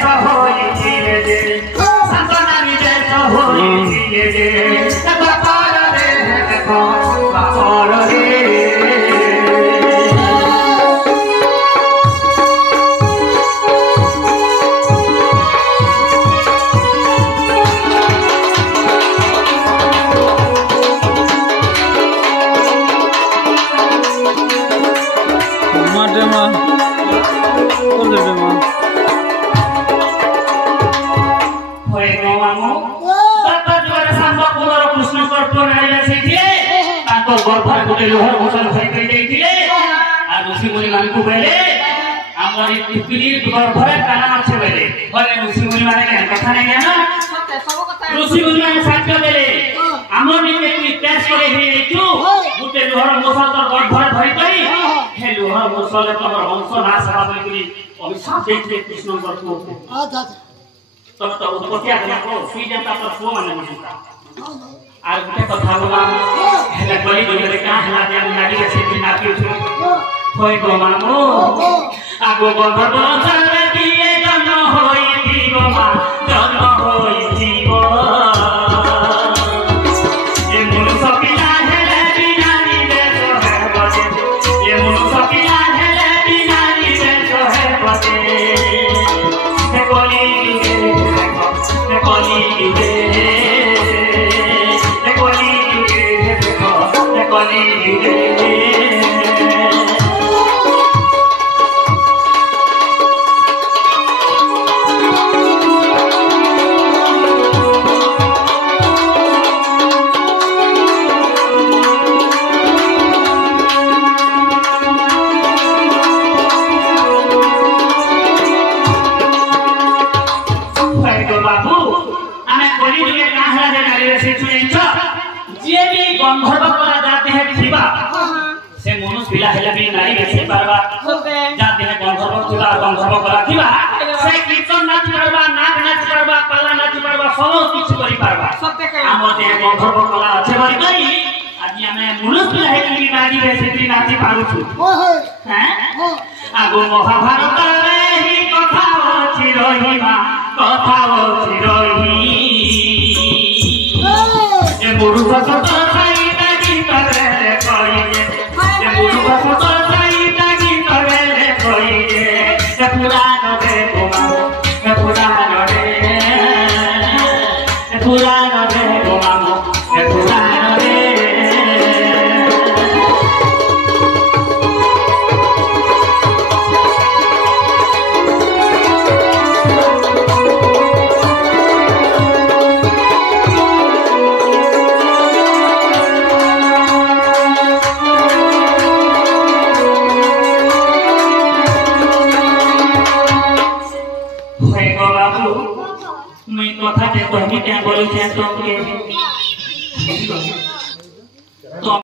देश होई जे संतनानी देश होई जे बापर रे देखो बापर रे गर्भर गोटे लोहर घोषण ऋषि मुनि मान को बोले आमर पृथ्वी गर्भर काना माछ बोले बोले ऋषि मुनि मान कथा नहीं जाना ऋषि मुनि मान साक्ष्य देले आमर निके तू इतिहास करे हे छु गोटे लोहर घोषण तर गर्भर धरि करी हे लोहर घोषण तमर वंश नाश हवा करी अभिशाप देखे कृष्ण करतो तब तो उत्पत्ति आगला को सुई जनता पर सो माने मुझता आर गुटे कथा बोला हेला कली दुनिया का हेला दे नाडी से दिन नापी उठो होय गो मामो आगो गर्भ सारे दिए जन्म होई जीव मा जन्म होई जीव ये मनुष्य पिला हेले बिनानी देश है बजे ये मनुष्य पिला हेले बिनानी देश है बजे हे कली जुगे गंधर्व कला जाते हैं थिबा से मनुष्य पिला हेला भी नारी बेसे पारबा जाते हैं गंधर्व थिबा गंधर्व कला थिबा से कीर्तन नाच पारबा नाच नाच पारबा पाला नाच पारबा सब किछ करि पारबा हमर जे गंधर्व कला আছে बरी करी आज हमें मनुष्य पिला हेला भी नारी बेसे ती नाची पारु छु हैं आगो महाभारत रे ही कथा अछि रहिबा कथा अछि रही ए मुरुख सत कथा कहनी क्या बोलू तो